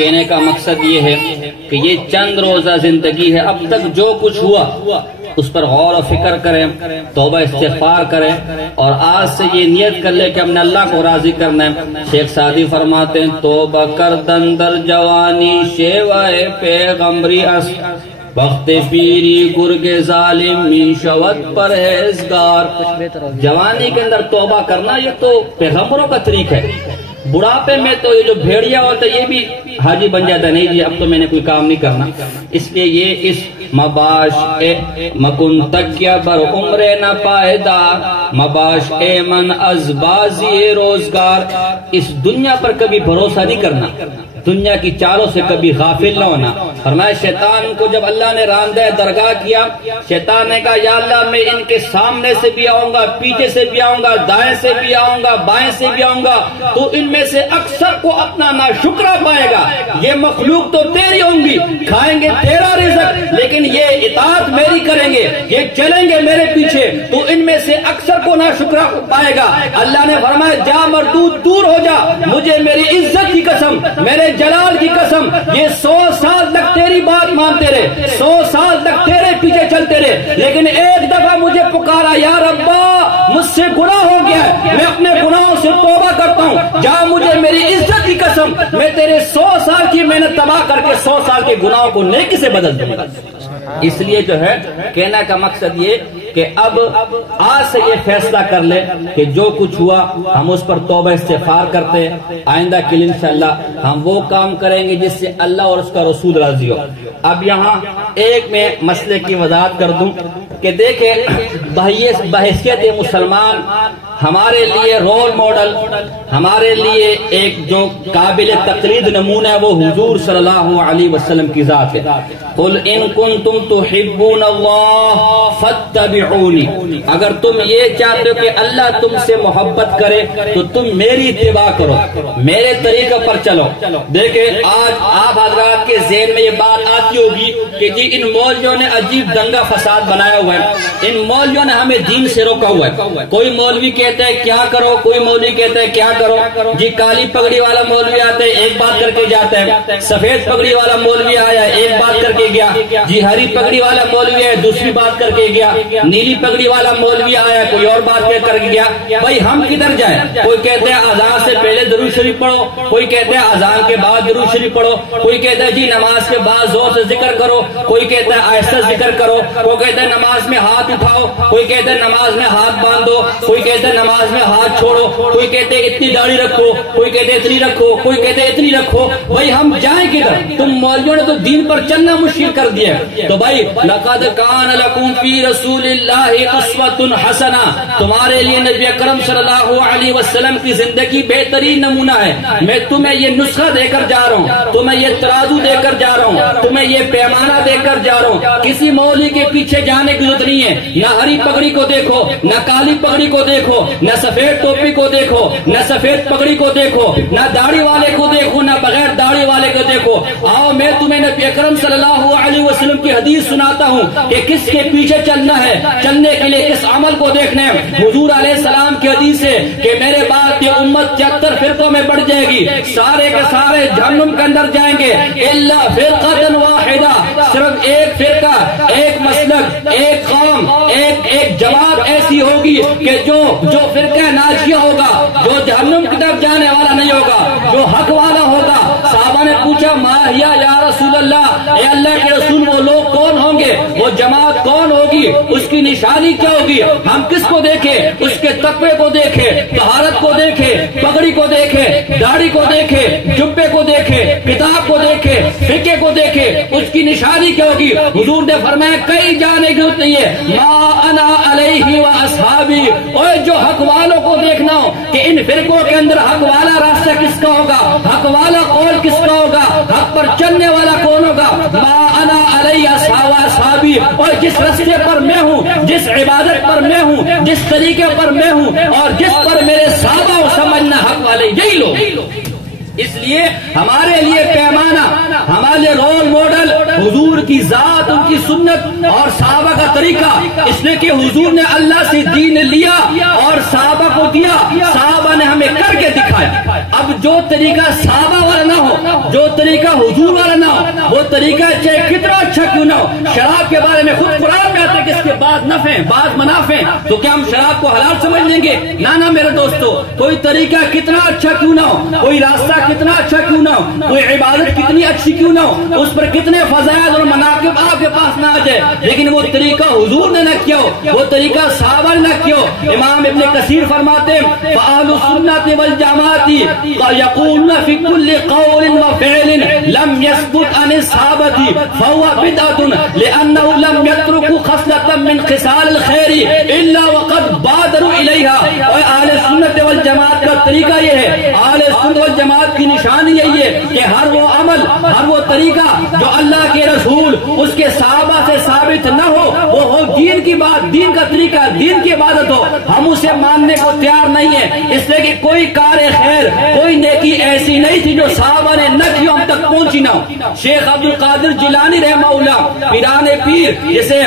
کہنے کا مقصد یہ ہے کہ یہ چند روزہ زندگی ہے، اب تک جو کچھ ہوا اس پر غور و فکر کریں، توبہ استغفار کریں، اور آج سے یہ نیت کر لے کہ ہم نے اللہ کو راضی کرنا ہے۔ شیخ سعدی فرماتے ہیں توبہ کردن در جوانی شیوائے پیغمبری اس، وقت پیری گرگ ظالم می شود پرہیزگار۔ جوانی کے اندر توبہ کرنا یہ تو پیغمبروں کا طریقہ ہے، بڑھاپے میں تو یہ جو بھیڑیا ہوتا ہے یہ بھی حاجی بن جاتا ہے، نہیں جی اب تو میں نے کوئی کام نہیں کرنا، اس لیے یہ اس مباش مکن تکیہ بر عمر نہ پائیدار، مباش من از بازی روزگار، اس دنیا پر کبھی بھروسہ نہیں کرنا، دنیا کی چالوں سے کبھی غافل نہ ہونا۔ فرمایا شیطان کو جب اللہ نے راندہ درگاہ کیا، شیطان نے کہا یا اللہ میں ان کے سامنے سے بھی آؤں گا، پیچھے سے بھی آؤں گا، دائیں سے بھی آؤں گا، بائیں سے بھی آؤں گا، تو ان میں سے اکثر کو اپنا ناشکرہ پائے گا، یہ مخلوق تو تیری ہوں گی، کھائیں گے تیرا رزق، لیکن یہ اطاعت میری کریں گے، یہ چلیں گے میرے پیچھے، تو ان میں سے اکثر کو ناشکرہ پائے گا۔ اللہ نے فرمایا جا مردود دور ہو جا، مجھے میری عزت کی قسم، میرے جلال کی قسم، یہ 100 سال تک تیری بات مانتے رہے، 100 سال تک تیرے پیچھے چلتے رہے، لیکن ایک دفعہ مجھے پکارا یا ربا مجھ سے گناہ ہو گیا ہے، میں اپنے گناہوں سے توبہ کرتا ہوں، جا مجھے میری عزت کی قسم، میں تیرے 100 سال کی محنت تباہ کر کے 100 سال کے گناہوں کو نیکی سے بدل دوں گا۔ اس لیے جو ہے کہنے کا مقصد یہ کہ اب آج سے یہ فیصلہ کر لے کہ جو کچھ ہوا ہم اس پر توبہ استغفار کرتے ہیں، آئندہ کے لیے انشاءاللہ ہم وہ کام کریں گے جس سے اللہ اور اس کا رسول راضی ہو۔ اب یہاں ایک میں مسئلے کی وضاحت کر دوں کہ دیکھیں بحیثیت مسلمان ہمارے لیے رول ماڈل، ہمارے لیے ایک جو قابل تقلید نمونہ ہے وہ حضور صلی اللہ علیہ وسلم کی ذات ہے۔ قل ان کنتم تحبون اللہ فاتبعونی، اگر تم یہ چاہتے ہو کہ اللہ تم سے محبت کرے تو تم میری اتباع کرو، میرے طریقے پر چلو۔ دیکھیں آج آپ حضرات کے ذہن میں یہ بات آتی ہوگی کہ جی ان مولویوں نے عجیب دنگا فساد بنایا ہوا ہے، ان مولویوں نے ہمیں دین سے روکا ہوا ہے، کوئی مولوی کہتا ہے کیا کرو، کوئی مولوی کہتا ہے کیا کرو، جی کالی پگڑی والا مولوی آتا ہے ایک بات کر کے جاتا ہے، سفید پگڑی والا مولوی آیا ایک بات کر کے گیا، جی ہری پگڑی والا مولوی ہے دوسری بات کر کے گیا، نیلی پگڑی والا مولوی آیا کوئی اور بات کر کے گیا۔ بھائی ہم کدھر جائیں؟ کوئی کہتے ہیں اذان سے پہلے درود شریف پڑھو، کوئی کہتے ہیں اذان کے بعد درود شریف پڑھو، کوئی کہتا ہے جی نماز کے بعد زور سے ذکر کرو، کوئی کہتا ہے آہستہ ذکر کرو، کوئی کہتا ہے نماز میں ہاتھ اٹھاؤ، کوئی کہتا ہے نماز میں ہاتھ باندھو، کوئی کہتا ہے نماز میں ہاتھ چھوڑو، کوئی کہتے ہیں اتنی داڑھی رکھو، کوئی کہتے ہیں اتنی رکھو، کوئی کہتے ہیں اتنی رکھو۔ بھائی ہم جائیں کدھر؟ تم مولویوں نے تو دین پر چلنا مشکل کر دیا ہے۔ تو بھائی لقد کان لکم فی رسول اللہ اسوۃ حسنہ، تمہارے لیے نبی اکرم صلی اللہ علیہ وسلم کی زندگی بہترین نمونہ ہے۔ میں تمہیں یہ نسخہ دے کر جا رہا ہوں، تمہیں یہ ترازو دے کر جا رہا ہوں، تمہیں یہ پیمانہ دے کر جا رہا ہوں۔ کسی مولوی کے پیچھے جانے کی ضرورت نہیں ہے، نہ ہری پگڑی کو دیکھو، نہ کالی پگڑی کو دیکھو، نہ سفید ٹوپی کو دیکھو، نہ سفید پگڑی کو دیکھو، نہ داڑھی والے کو دیکھو، نہ بغیر داڑھی والے کو دیکھو۔ آؤ میں تمہیں نبی اکرم صلی اللہ علیہ وسلم کی حدیث سناتا ہوں کہ کس کے پیچھے چلنا ہے، چلنے کے لیے کس عمل کو دیکھنا ہے۔ حضور علیہ السلام کی حدیث ہے کہ میرے بعد یہ امت 73 فرقوں میں بڑھ جائے گی، سارے کے سارے جہنم کے اندر جائیں گے، الا فرقۃ واحدہ، صرف ایک فرقہ، ایک مسلک، ایک قوم، ایک جماعت ایسی ہوگی کہ جو فرقہ ناجیہ ہوگا، جو جہنم کی طرف جانے والا نہیں ہوگا، جو حق والا ہوگا۔ صحابہ نے پوچھا ما ہی یا رسول اللہ، اے اللہ کے رسول وہ لوگ کون ہوں گے، وہ جماعت کون ہوگی، اس کی نشانی کیا ہوگی؟ ہم کس کو دیکھیں؟ اس کے تقوی کو دیکھیں، طہارت کو دیکھیں، پگڑی کو دیکھیں، داڑھی کو دیکھیں، جبے کو دیکھیں، کتاب کو دیکھیں، فقہ کو دیکھیں، اس کی نشانی کیا ہوگی؟ حضور نے فرمایا کہیں جانے کی ضرورت نہیں ہے، ما انا علیہ و اصحابی، اور جو حق والوں کو دیکھنا ہو کہ ان فرقوں کے اندر حق والا راستہ کس کا ہوگا، حق والا قول کس کا ہوگا، حق پر چلنے والا کون ہوگا، ما انا علیہ و اصحابی، اور جس راستے پر میں ہوں، جس عبادت پر میں ہوں، جس طریقے پر میں ہوں، اور جس پر میرے صحابہ سمجھنا حق والے یہی لوگ۔ اس لیے ہمارے لیے پیمانہ، ہمارے رول ماڈل حضور کی ذات، ان کی سنت اور صحابہ کا طریقہ، اس لیے کہ حضور نے اللہ سے دین لیا اور صحابہ کو دیا، صحابہ نے ہمیں کر کے دکھایا۔ اب جو طریقہ صحابہ والا نہ ہو جو طریقہ حضور والا نہ ہو، وہ طریقہ چاہے کتنا اچھا کیوں نہ ہو۔ شراب کے بارے میں خود قرآن میں آتا ہے کہ اس کے بعد نفع بعد منافع، تو کیا ہم شراب کو حلال سمجھ لیں گے؟ نہ میرے دوستو، کوئی طریقہ کتنا اچھا کیوں نہ ہو، کوئی راستہ کتنا اچھا کیوں نہ ہو، کوئی عبادت کتنی اچھی کیوں نہ ہو، اس پر کتنے فضائل اور مناقب آپ کے پاس نہ آ جائے، لیکن وہ طریقہ حضور نے نہ کیا ہو، وہ طریقہ صحابہ نے نہ کیا ہو۔ امام ابن کثیر فرماتے ہیں فَأَهْلُ السُّنَّةِ وَالْجَمَاعَةِ يَقُولُونَ فِي كُلِّ قَوْلٍ وَفِعْلٍ لَمْ يَثْبُتْ عَنِ الصَّحَابَةِ فَهُوَ بِدْعَةٌ لِأَنَّهُ لَمْ يَتْرُكُوا خَصْلَةً مِنْ خِصَالِ الْخَيْرِ إِلَّا وَقَدْ بَادَرُوا إِلَيْهَا۔ اور اہل سنت والجماعت کا طریقہ یہ ہے، اہل سنت والجماعت کی نشانی یہی ہے کہ ہر وہ عمل، ہر وہ طریقہ جو اللہ کے رسول اس کے صحابہ سے ثابت نہ ہو، وہ ہو دین کی بات، دین کا طریقہ، دین کی عبادت ہو، ہم اسے ماننے کو تیار نہیں ہے، اس لیے کہ کوئی کار خیر، کوئی نیکی ایسی نہیں تھی جو صحابہ نے نہ کی ہم تک پہنچی نہ ہو۔ شیخ عبد القادر جیلانی رحمہ اللہ، پیران پیر، جسے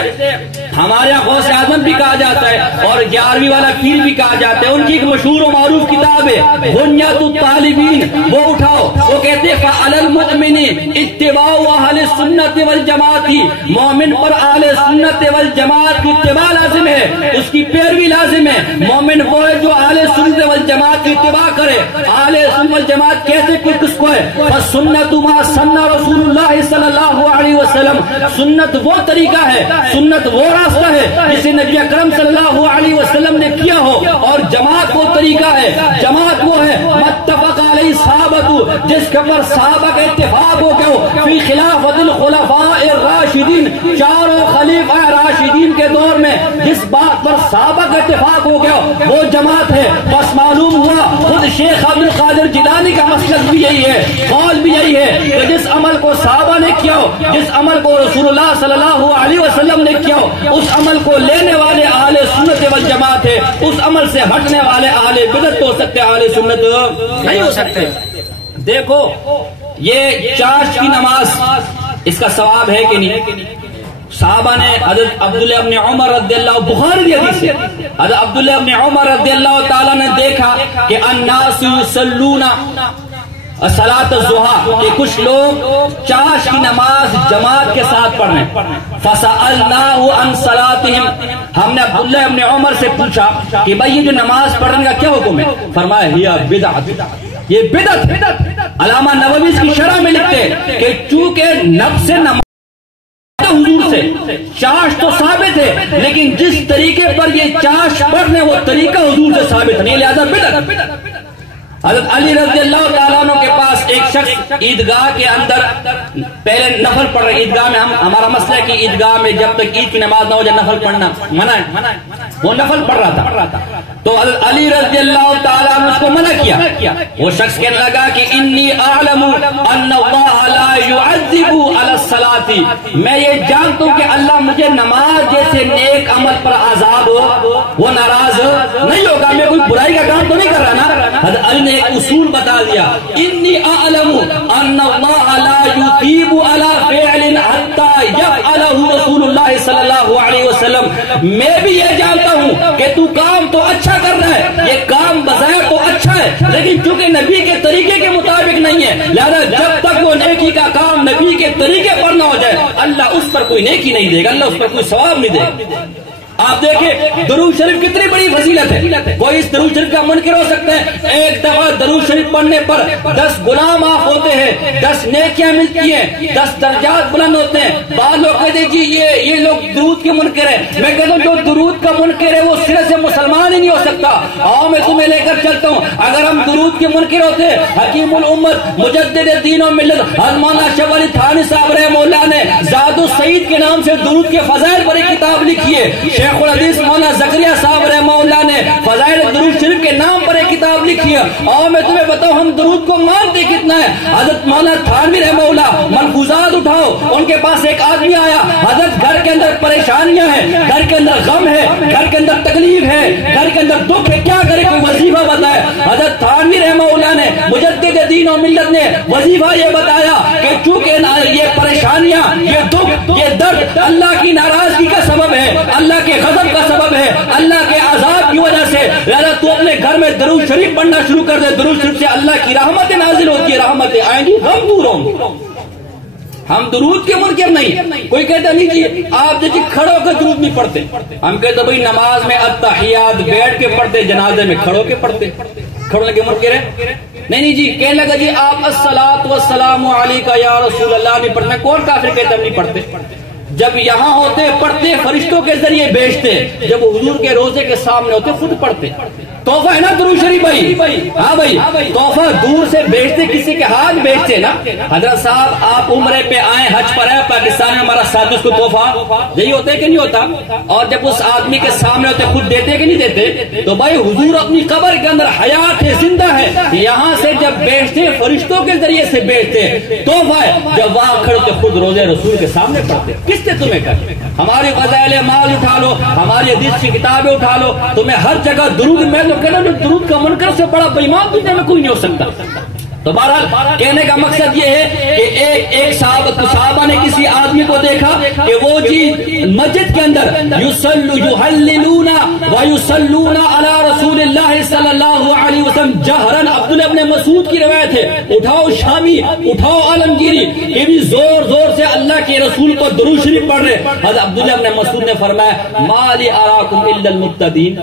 ہمارے یہاں غوث اعظم بھی کہا جاتا ہے اور 11ویں والا پیر بھی کہا جاتا ہے، ان کی ایک مشہور و معروف کتاب ہے غنیۃ الطالبین، وہ اٹھاؤ، وہ کہتے ہیں فَعَلَى الْمُؤْمِنِ اتِّبَاعُ أَهْلِ السُّنَّةِ وَالْجَمَاعَةِ، مومن پر اہل سنت والجماعت کی اتباع لازم ہے، اس کی پیروی لازم ہے۔ مومن وہ ہے جو اہل سنت والجماعت کی اتباع کرے۔ اہل سنت والجماعت کیسے کس کو ہے؟ فَالسُّنَّةُ مَا سَنَّ رسول اللہ صلی اللہ علیہ وسلم، سنت وہ طریقہ ہے، سنت وہ راستہ ہے جسے نبی اکرم صلی اللہ علیہ وسلم نے کیا ہو، اور جماعت وہ طریقہ ہے، جماعت وہ ہے متفق علیہ صحابہ، جس کے پر صحابہ کا اتفاق ہو گیا ہو، فی خلافت الخلفاء الراشدین، چاروں خلیفہ راشدین کے دور میں جس بات پر صحابہ کا اتفاق ہو گیا وہ جماعت ہے۔ بس معلوم ہوا خود شیخ عبد القادر جیلانی کا مسلک بھی یہی ہے، قول بھی یہی ہے کہ جس عمل کو صحابہ نے کیا ہو، جس عمل کو رسول اللہ صلی اللہ علیہ وسلم نے کیا ہو، اس عمل کو لینے والے اہل سنت والجماعت ہے، اس عمل سے ہٹنے والے اہل بدعت ہو سکتے، اہل سنت نہیں ہو سکتے۔ دیکھو یہ چاش کی نماز، اس کا ثواب ہے کہ نہیں؟ صحابہ نے حضرت عبداللہ ابن عمر رضی اللہ، بخاری کی حدیث ہے، حضرت عبداللہ ابن عمر رضی اللہ تعالیٰ نے دیکھا کہ الناس یصلون صلاۃ الضحیٰ، کہ کچھ لوگ چاش کی نماز جماعت کے ساتھ پڑھ رہے ہیں۔ فسألناہ عن صلاتہم، ہم نے عبداللہ ابن عمر سے پوچھا کہ بھائی یہ جو نماز پڑھنے کا کیا حکم ہے؟ فرمایا ہی بدعت، یہ بدعت ہے۔ علامہ نووی اس کی شرح میں لکھتے ہیں کہ چونکہ نفس نماز حضور سے چاش تو ثابت ہے، لیکن جس طریقے پر یہ چاش پڑھنے وہ طریقہ حضور سے ثابت نہیں، لہذا بدعت۔ حضرت علی رضی اللہ تعالیٰ عنہ کے پاس ایک شخص عیدگاہ کے اندر پہلے نفل پڑھ رہے، عیدگاہ میں ہمارا مسئلہ ہے کہ عیدگاہ میں جب تک عید کی نماز نہ ہو جائے نفل پڑھنا منع ہے، وہ نفل پڑھ رہا تھا، تو حضرت علی رضی اللہ تعالیٰ عنہ اس کو منع کیا۔ وہ شخص کہنے لگا کہ انی اعلم ان اللہ لا يعذب علی الصلاۃ، میں یہ جانتا ہوں کہ اللہ مجھے نماز جیسے نیک عمل پر عذاب ہو وہ ناراض نہیں ہوگا، میں کوئی برائی کا کام تو نہیں کر رہا نا۔ حضرت علی نے ایک اصول بتا دیا، انی اعلم ان اللہ لا یثیب علی فعل حتی یفعلہ رسول اللہ صلی اللہ علیہ وسلم، میں بھی یہ جانتا ہوں کہ تو کام تو اچھا کر رہا ہے، یہ کام بظاہر تو اچھا ہے، لیکن چونکہ نبی کے طریقے کے مطابق نہیں ہے، لہذا جب تک وہ نیکی کا کام نبی کے طریقے پر نہ ہو جائے اللہ اس پر کوئی نیکی نہیں دے گا، اللہ اس پر کوئی ثواب نہیں دے گا۔ آپ دیکھیں درود شریف کتنی بڑی فضیلت ہے، کوئی اس درود شریف کا منکر ہو سکتا ہے؟ ایک دفعہ درود شریف پڑھنے پر 10 گناہ معاف ہوتے ہیں، 10 نیکیاں ملتی ہیں، 10 درجات بلند ہوتے ہیں۔ بعض لوگ کہتے ہیں جی یہ لوگ درود کے منکر ہیں، میں کہتا ہوں جو درود کا منکر ہے وہ سرے سے مسلمان ہی نہیں ہو سکتا۔ آؤ میں تمہیں لے کر چلتا ہوں، اگر ہم درود کے منکر ہوتے، حکیم الامت مجدد دین و ملت حضرت مولانا اشرف علی تھانوی صاحب رحمہ اللہ نے زاد السعید کے نام سے درود کے فضائل پر ایک کتاب لکھی ہے، شیخ الحدیث مولانا زکریا صاحب رحمہ اللہ نے فضائل درود شریف کے نام پر ایک کتاب لکھی ہے۔ اور میں تمہیں بتاؤں ہم درود کو مانتے کتنا ہے۔ حضرت مولانا تھانوی رحمہ اللہ ملفوظات اٹھاؤ، ان کے پاس ایک آدمی آیا، حضرت گھر کے اندر پریشانیاں ہیں، گھر کے اندر غم ہے، گھر کے اندر تکلیف ہے، گھر کے اندر دکھ ہے، کیا کرے کوئی وظیفہ بتائے۔ حضرت تھانوی رحمہ اللہ نے مجدد دین و ملت نے وظیفہ یہ بتایا کہ چونکہ یہ پریشانیاں، یہ دکھ، یہ درد اللہ کی ناراضگی کا سبب ہے، اللہ کے غضب کا سبب ہے، اللہ کے عذاب کی وجہ سے، لہذا تو اپنے گھر میں درود شریف پڑھنا شروع کر دے، درود شریف سے اللہ کی رحمتیں نازل ہوتی ہے، رحمتیں آئیں گی، ہم دور ہوں گے۔ ہم درود کے منکر نہیں۔ کوئی کہتا نہیں جی آپ دیکھیے کھڑے ہو کے درود نہیں پڑھتے، ہم کہتے بھائی نماز میں التحیات بیٹھ کے پڑھتے، جنازے میں کھڑو کے پڑھتے، کھڑو لگے منکر ہے؟ نہیں جی، کہنے لگا جی آپ الصلاۃ والسلام علیکہ یا رسول اللہ نہیں پڑھنا، کون کافر کہتا ہم نہیں پڑھتے؟ جب یہاں ہوتے پڑھتے، فرشتوں کے ذریعے بھیجتے، جب حضور کے روزے کے سامنے ہوتے خود پڑھتے۔ تحفہ ہے نا درود شریف بھائی؟ ہاں بھائی، تحفہ دور سے بھیجتے، کسی کے ہاتھ بھیجتے نا۔ حضرت صاحب آپ عمرے پہ آئے، حج پر آئے، پاکستان میں ہمارا ساتھ، اس کو تحفہ یہی ہوتا ہے کہ نہیں ہوتا؟ اور جب اس آدمی کے سامنے ہوتے خود دیتے کہ نہیں دیتے؟ تو بھائی حضور اپنی قبر کے اندر حیات ہے، زندہ ہے، یہاں سے جب بیچتے فرشتوں کے ذریعے سے بیچتے، تحفہ ہے۔ جب وہاں کھڑے خود روزے رسول کے سامنے پڑھتے، کس نے تمہیں کہا؟ ہماری فضائل اعمال اٹھا لو، ہماری حدیث کی کتابیں اٹھا لو، تمہیں ہر جگہ درود، میں تو کہنا درود کا منکر سے بڑا بے ایمان دنیا میں کوئی نہیں ہو سکتا۔ تو بہرحال کہنے کا مقصد یہ ہے کہ ایک صحابہ نے کسی آدمی کو دیکھا کہ وہ جی مسجد کے اندر یحللون ویصلون علی رسول اللہ صلی اللہ علیہ وسلم جہرن۔ عبداللہ ابن مسعود کی روایت ہے، اٹھاؤ شامی، اٹھاؤ عالمگیری، یہ بھی زور زور سے اللہ کے رسول کو درود شریف پڑھ رہے۔ حضرت عبداللہ ابن مسعود نے فرمایا ما لی اراکم الا المبتدین،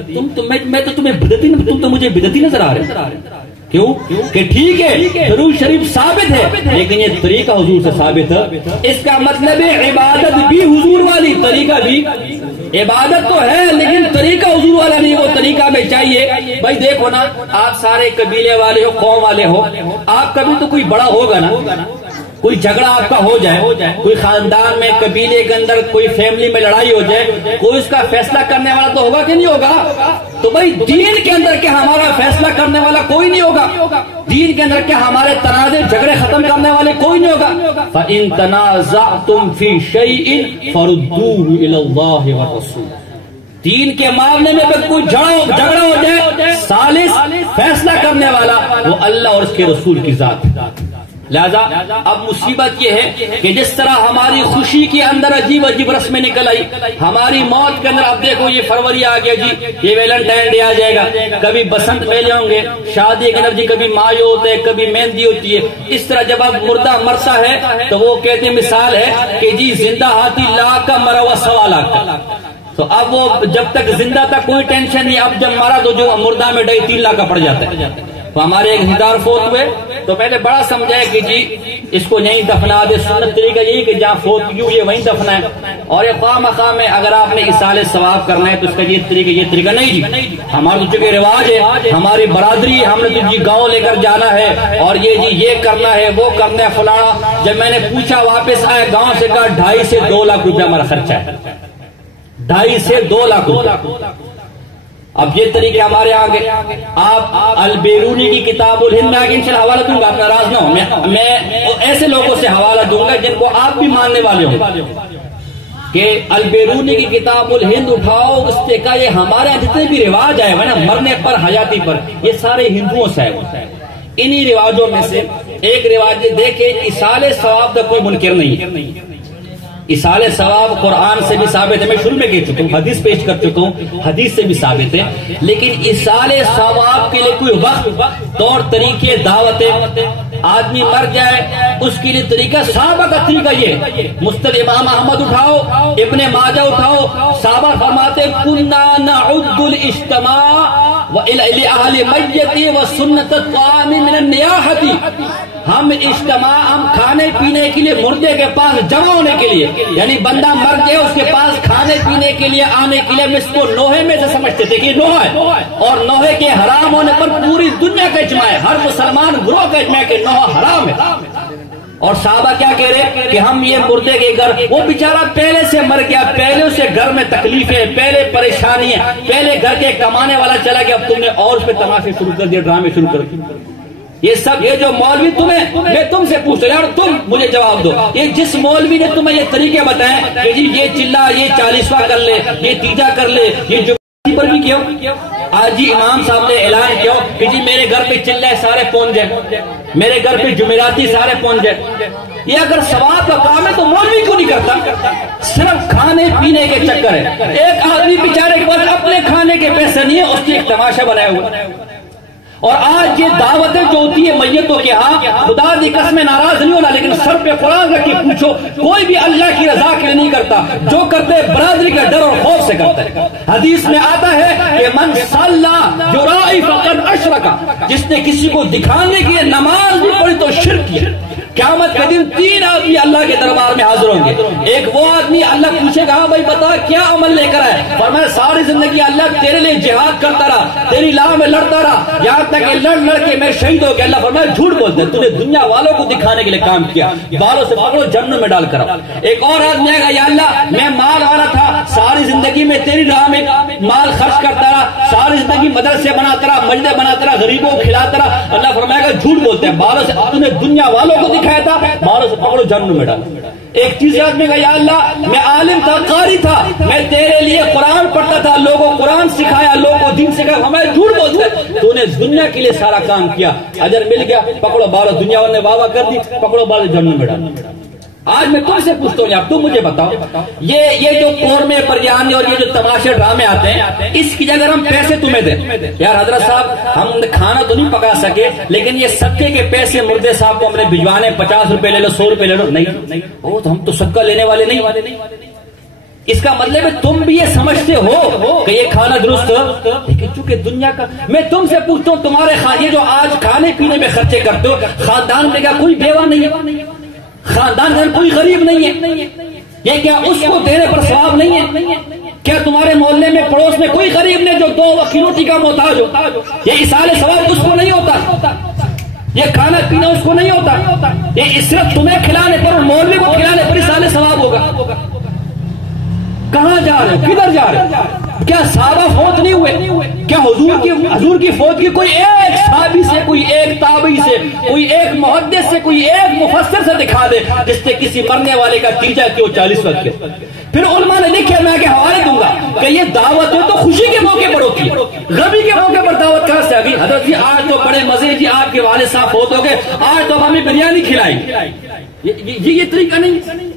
میں تو تمہیں بدعتی، تم تو مجھے بدعتی نظر آ رہے۔ کیوں کہ ٹھیک ہے درود شریف ثابت ہے، لیکن یہ طریقہ حضور سے ثابت ہے۔ اس کا مطلب ہے عبادت بھی حضور والی، طریقہ بھی عبادت تو ہے لیکن طریقہ حضور والا نہیں، وہ طریقہ میں چاہیے۔ بھائی دیکھو نا، آپ سارے قبیلے والے ہو، قوم والے ہو، آپ کبھی تو کوئی بڑا ہوگا نا، کوئی جھگڑا آپ کا ہو جائے، کوئی خاندان میں قبیلے کے اندر کوئی فیملی میں لڑائی ہو جائے، کوئی اس کا فیصلہ کرنے والا تو ہوگا کہ نہیں ہوگا؟ تو بھائی دین کے اندر کیا ہمارا فیصلہ کرنے والا کوئی نہیں ہوگا؟ دین کے اندر کیا ہمارے تنازع جھگڑے ختم کرنے والے کوئی نہیں ہوگا؟ فَإِن تَنَازَعْتُمْ فِي شَيْءٍ فَرُدُّوهُ إِلَى اللَّهِ وَالرَّسُولِ۔ دین کے معاملے میں اگر کوئی جھگڑا ہو جائے، ثالث فیصلہ کرنے والا وہ اللہ اور اس کے رسول کی ذات۔ لہذا اب مصیبت یہ ہے کہ جس طرح ہماری خوشی کے اندر عجیب عجیب رسمیں نکل آئی، ہماری موت کے اندر اب دیکھو یہ فروری آ گیا جی، یہ ویلنٹائن ڈے آ جائے گا، کبھی بسنت میلے ہوں گے، شادی کے اندر جی کبھی مایو ہوتے ہیں، کبھی مہندی ہوتی ہے۔ اس طرح جب اب مردہ مرتا ہے تو وہ کہتے ہیں، مثال ہے کہ جی زندہ ہاتھی لاکھ کا، مرا ہوا 1.25 لاکھ کا۔ تو اب وہ جب تک زندہ تھا کوئی ٹینشن نہیں، اب جب مرا تو جو مردہ میں 2.5-3 لاکھ کا پڑ جاتا ہے۔ تو ہمارے ایک رشتہ دار فوت ہوئے تو میں نے بڑا سمجھایا کہ جی اس کو نہیں دفنا دے، سنت طریقہ یہی کہ جہاں فوت کی ہوئی ہے وہیں دفنا ہے، اور یہ خواہ مخواہ میں اگر آپ نے ایصال ثواب کرنا ہے تو اس کا یہ طریقہ نہیں جی، ہمارا تو چونکہ رواج ہے، ہماری برادری ہے، ہم نے تو جی گاؤں لے کر جانا ہے اور یہ جی یہ کرنا ہے، وہ کرنا ہے فلانا۔ جب میں نے پوچھا واپس آئے گاؤں سے، کہا 2.5 سے 2 لاکھ روپے ہمارا خرچہ ہے، 2.5 سے 2 لاکھ روپے۔ اب یہ طریقے ہمارے آگے، آپ البیرونی کی کتاب الہند میں آگے انشاءاللہ حوالہ دوں گا، آپ ناراض نہ ہو، میں ایسے لوگوں سے حوالہ دوں گا جن کو آپ بھی ماننے والے ہوں کہ البیرونی کی کتاب الہند اٹھاؤ، اس سے کہا یہ ہمارے جتنے بھی رواج آئے ہوئے نا، مرنے پر، حیاتی پر، یہ سارے ہندوؤں سے آئے ہوئے۔ انہی رواجوں میں سے ایک رواج دیکھیں، ایصال ثواب کا کوئی منکر نہیں ہے، ایصال ثواب قرآن سے بھی ثابت ہے، میں شروع میں کہہ چکا ہوں، حدیث پیش کر چکا ہوں، حدیث سے بھی ثابت ہے، لیکن ایصال ثواب کے لیے کوئی وقت، طور طریقے، دعوتیں، آدمی مر جائے اس کے لیے طریقہ، صحابہ کا طریقہ یہ، مسند امام احمد اٹھاؤ، ابن ماجہ اٹھاؤ، صحابہ فرماتے کنا نعد الاجتماع لأہل میت وسنت الطعام من النیاحۃ، ہم اجتماع، ہم کھانے پینے کے لیے مردے کے پاس جمع ہونے کے لیے، یعنی بندہ مر گیا اس کے پاس کھانے پینے کے لیے آنے کے لیے، ہم اس کو نوحے میں سے سمجھتے تھے کہ نوحہ ہے، اور نوحے کے حرام ہونے پر پوری دنیا کا اجماع ہے، ہر مسلمان گروہ کا اجماع کہ نوحہ حرام ہے۔ اور صحابہ کیا کہہ رہے کہ ہم یہ مردے کے گھر، وہ بیچارہ پہلے سے مر گیا، پہلے سے گھر میں تکلیفیں، پہلے پریشانی ہے، پہلے گھر کے کمانے والا چلا گیا، اب تم نے اور اس پہ تماشے شروع کر دیے، ڈرامے شروع کر دیے۔ یہ سب، یہ جو مولوی میں تم سے پوچھتا ہوں یار، تم مجھے جواب دو، یہ جس مولوی نے تمہیں یہ طریقے بتائے کہ جی یہ چلا، یہ 40واں کر لے، یہ تیجا کر لے، یہ جو پر بھی کیوں؟ آج جی امام صاحب نے اعلان کیا کہ جی میرے گھر پہ چلے سارے پہنچ جائے، میرے گھر پہ جمعراتی سارے پہنچ جائے۔ یہ اگر ثواب کا کام ہے تو مولوی کیوں نہیں کرتا؟ صرف کھانے پینے کے چکر ہے، ایک آدمی بیچارے کے پاس اپنے کھانے کے پیسے نہیں ہے، اس کی ایک تماشا بنایا ہوا، اور آج یہ دعوتیں جو ہوتی ہے میتوں کے ہاں، خدا دی قسم ناراض نہیں ہونا، لیکن سر پہ قرآن رکھ کے پوچھو، کوئی بھی اللہ کی رضا کے لیے نہیں کرتا، جو کرتے برادری کے ڈر اور خوف سے کرتا ہے۔ حدیث میں آتا ہے کہ من صلی یرائی فقد اشرک، جس نے کسی کو دکھانے کے لیے نماز بھی پڑھی تو شرک کیا۔ قیامت کے دن 3 آدمی اللہ کے دربار میں حاضر ہوں گے۔ ایک وہ آدمی اللہ پوچھے گا، ہاں بھائی بتا کیا عمل لے کر آئے؟ فرمایا ساری زندگی اللہ تیرے لیے جہاد کرتا رہا، تیری راہ میں لڑتا رہا، یہاں تک کہ لڑ کے میں شہید ہو گیا۔ اللہ فرمایا جھوٹ بولتے، تو نے دنیا والوں کو دکھانے کے لیے کام کیا، بالوں سے پکڑو جہنم میں ڈال کر آؤ۔ ایک اور آدمی آئے گا، یا اللہ میں مال والا تھا، ساری زندگی میں تیری راہ میں مال خرچ کرتا رہا، ساری زندگی مدرسے بناتا رہا، مسجدیں بناتا رہا، غریبوں کو کھلاتا رہا۔ اللہ فرمائے گا جھوٹ بولتے ہیں، بالوں سے تو نے دنیا والوں کو دکھایا تھا، بالوں سے پکڑو جہنم میں ڈال۔ ایک چیز یاد میں گا، یا اللہ میں عالم تھا، قاری تھا، میں تیرے لیے قرآن پڑھتا تھا، لوگوں کو قرآن سکھایا، لوگوں کو دین سکھایا، ہمیں جھوٹ بولتے، تو نے دنیا کے لیے سارا کام کیا، اجر مل گیا، پکڑو بالوں، دنیا والوں نے واہ واہ کر دی، پکڑو بالوں جہنم میں ڈال۔ آج میں تم سے پوچھتا ہوں، تم مجھے بتاؤ، یہ جو قورمے بریانی اور یہ جو تماشے ڈرامے آتے ہیں، اس کی جگہ ہم پیسے تمہیں دیں، یار حضرت صاحب ہم کھانا تو نہیں پکا سکے، لیکن یہ صدقے کے پیسے مردے صاحب کو ہم نے بھجوانے، 50 روپے لے لو، 100 روپے لے لو، نہیں وہ تو ہم تو صدقہ لینے والے نہیں۔ اس کا مطلب ہے تم بھی یہ سمجھتے ہو کہ یہ کھانا درست ہو، لیکن چونکہ دنیا کا، میں تم سے پوچھتا ہوں تمہارے یہ جو آج کھانے پینے میں خرچے کرتے ہو، خاندان میں کیا کوئی بیوہ نہیں ہے؟ خاندان میں کوئی غریب نہیں ہے؟ یہ کیا اس کو دینے پر ثواب نہیں ہے؟ کیا تمہارے محلے میں پڑوس میں کوئی غریب نے جو 2 وقت کی روٹی کا محتاج ہو، یہ اصال ثواب اس کو نہیں ہوتا؟ یہ کھانا پینا اس کو نہیں ہوتا؟ یہ صرف تمہیں کھلانے پر اور محلے کو کھلانے پر اصال ثواب ہوگا؟ کہاں جا رہے ہو؟ کدھر جا رہے ہو؟ کیا صحابہ فوت نہیں ہوئے؟ کیا حضور کی فوت کی کوئی ایک صحابی سے، کوئی ایک تابعی سے، کوئی ایک محدث سے، کوئی ایک مفسر سے دکھا دے جس نے کسی مرنے والے کا تیجا کیوں 40 وقت کیوں؟ پھر علماء نے لکھے، میں آگے حوالے دوں گا کہ یہ دعوت تو خوشی کے موقع پر ہوتی ہے، غمی کے موقع پر دعوت کہاں سے آ گئی؟ حضرت جی آج تو بڑے مزے، جی آپ کے والد صاحب فوت ہو گئے، آج تو ہمیں بریانی کھلائیں، یہ طریقہ نہیں۔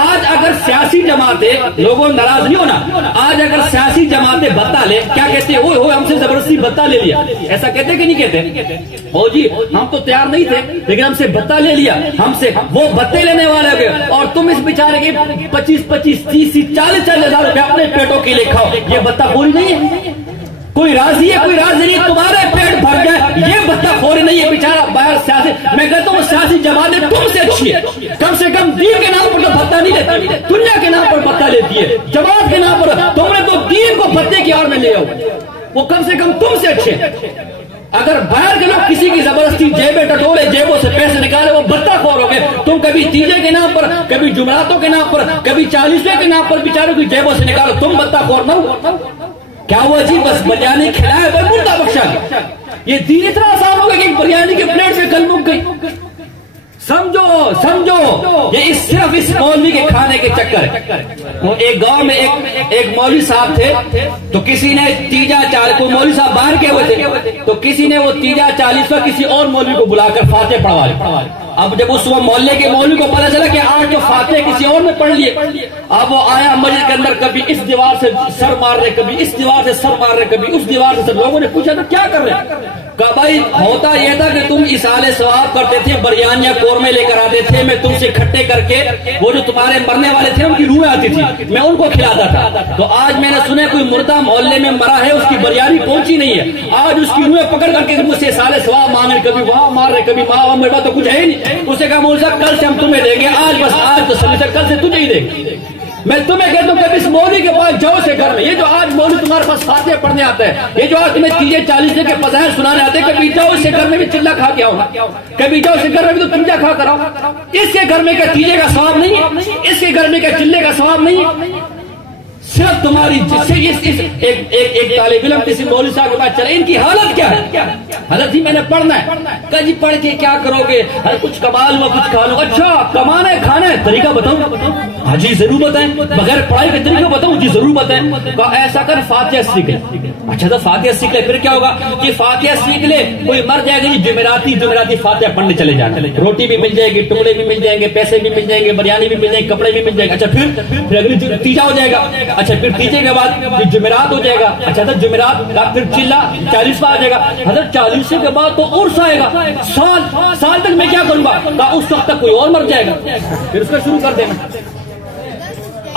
آج اگر سیاسی جماعتیں، لوگوں ناراض نہیں ہونا، آج اگر سیاسی جماعتیں بتا لے، کیا کہتے ہیں؟ وہ ہم سے زبردستی بتا لے لیا، ایسا کہتے کہ نہیں کہتے؟ او جی ہم تو تیار نہیں تھے لیکن ہم سے بتا لے لیا، ہم سے وہ بتے لینے والے ہو گئے، اور تم اس بیچارے کے 25 30 40 ہزار روپے اپنے پیٹوں کے لیے کھاؤ، یہ بتا خوری نہیں ہے؟ کوئی راضی ہے، کوئی راضی نہیں، تمہارے پیٹ بھر جائے، یہ بتا خوری نہیں ہے بیچارہ باہر سیاسی۔ میں کہتا ہوں سیاسی جماعتیں تم سے اچھی ہے، کم سے کم دین کے نام پر تو بھتہ نہیں لیتی، دنیا کے نام پر بھتہ لیتی ہے، جماعت کے نام پر تم نے تو دین کو بھتے کی آڑ میں لے آؤ، وہ کم سے کم تم سے اچھے۔ اگر باہر کے لوگ کسی کی زبردستی جیبیں ٹٹولے، جیبوں سے پیسے نکالے، وہ بھتہ خور ہو گئے، تم کبھی تیجے کے نام پر، کبھی جمعراتوں کے نام پر، کبھی 40ویں کے نام پر بیچاروں کی جیبوں سے نکالو، تم بھتہ خور نہ ہو؟ کیا ہوا جی بس بریانی کھلائے بھائی مردہ بخشا گیا؟ یہ دین اتنا آسان ہوگا کہ بریانی کے پلیٹ سے کل مک گئی؟ سمجھو یہ صرف اس مولوی کے کھانے کے چکر ہے۔ ایک گاؤں میں ایک مولوی صاحب تھے، تو کسی نے تیجا 40، کوئی مولوی صاحب باہر کے ہوئے تھے، تو کسی نے وہ تیجا 40 کسی اور مولوی کو بلا کر فاتح پڑھوا لی۔ اب جب اس محلے کے مولوی کو پتا چلا کہ آج جو فاتح کسی اور نے پڑھ لیے، اب وہ آیا مسجد کے اندر، کبھی اس دیوار سے سر مار رہے، کبھی اس دیوار سے سر مار رہے، کبھی اس دیوار سے سر۔ لوگوں نے پوچھا تو کیا کر رہے؟ کہا بھائی ہوتا یہ تھا کہ تم اصال ثواب کرتے تھے، بریانیاں قورمے لے کر آتے تھے، میں تم سے اکٹھے کر کے وہ جو تمہارے مرنے والے تھے ان کی روح آتی تھی، میں ان کو کھلاتا تھا۔ تو آج میں نے سنا کوئی مردہ محلے میں مرا ہے، اس کی بریانی پہنچی نہیں ہے، آج اس کی روح پکڑ کر کے مجھ سے اصال ثواب مانگ رہے، کبھی وہاں مار رہے، کبھی وہاں، میرے پاس تو کچھ ہے ہی نہیں۔ اسے کہا مولوی صاحب کل سے ہم تمہیں دیں گے، آج بس آج تو سمجھ کل سے تجھے ہی دیں گے۔ میں تمہیں کہتا ہوں کہ اس مولوی کے پاس جاؤ سے گھر میں، یہ جو آج مولوی تمہارے پاس فاتحہ پڑھنے آتا ہے، یہ جو آج تمہیں تیجے 40 کے فضائل سنانے آتے ہیں، کبھی جاؤ اس کے گھر میں بھی چلہ کھا کے آؤ، کبھی جاؤ اس کے گھر میں بھی تو تیجا کھا کر آؤ۔ اس کے گھر میں کیا تیجے کا ثواب نہیں ہے؟ اس کے گھر میں کیا چلے کا ثواب نہیں ہے؟ صرف تمہاری جس سے ایک طالب علم کسی مولوی صاحب کے پاس چلے، ان کی حالت کیا ہے؟ حالت ہی میں نے پڑھنا ہے، کہ جی پڑھ کے کیا کرو گے؟ کچھ کما لوں گا، کچھ کھا لوں گا۔ اچھا کمانا ہے، کھانا ہے، طریقہ بتاؤں؟ جی ضرور بتائیں، بغیر پڑھائی کے طریقے بتاؤں؟ جی ضرور بتائیں۔ کہا ایسا کر فاتحہ سیکھ لے۔ اچھا تو فاتحہ سیکھ لے، پھر کیا ہوگا کہ فاتحہ سیکھ لے، کوئی مر جائے گا جمعراتی فاتحہ پڑھنے چلے جانے، روٹی بھی مل جائے گی، ٹکڑے بھی مل جائیں گے، پیسے بھی مل جائیں گے، بریانی بھی مل جائے گی، کپڑے بھی مل جائے گا۔ اچھا پھر اگلی تیجا ہو جائے گا، اچھا پھر تیجے کے بعد جمعرات ہو جائے گا، اچھا تو جمعرات پھر چلا 40واں آ جائے گا، حضرت 40 کے بعد تو عرس آئے گا، سال تک میں کیا کروں گا؟ اس وقت تک کوئی اور مر جائے گا، پھر اس کا شروع کر دینا۔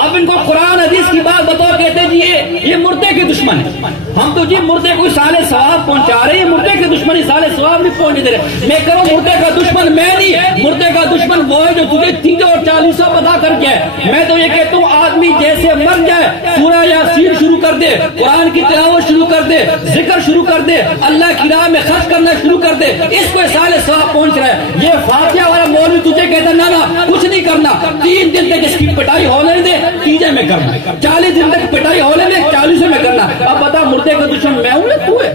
اب ان کو قرآن حدیث کی بات بتاؤ، کہتے ہیں جی یہ مردے کے دشمن ہے، ہم تو جی مردے کو سال ثواب پہنچا رہے ہیں، مردے کے دشمن سال ثواب نہیں پہنچنے دے رہے۔ میں کروں مردے کا دشمن میں نہیں، مردے کا دشمن وہ ہے جو تجھے 3 اور 40 پتا کر کے ہے۔ میں تو یہ کہتا ہوں آدمی جیسے مر جائے سورہ یاسین شروع کر دے، قرآن کی تلاوت شروع کر دے، ذکر شروع کر دے، اللہ کی راہ میں خرچ کرنا شروع کر دے، اس کو سال ثواب پہنچ رہا ہے۔ یہ فاتحہ والا مولوی تجھے کہتا نہ کچھ نہیں کرنا، 3 دن تک اس کی پٹائی ہونے دے، تیجے میں کرنا، 40 دن تک پٹائی ہونے دے، 40 میں کرنا۔ اب بتا مردے کا دشمن میں ہوں یا تو ہے؟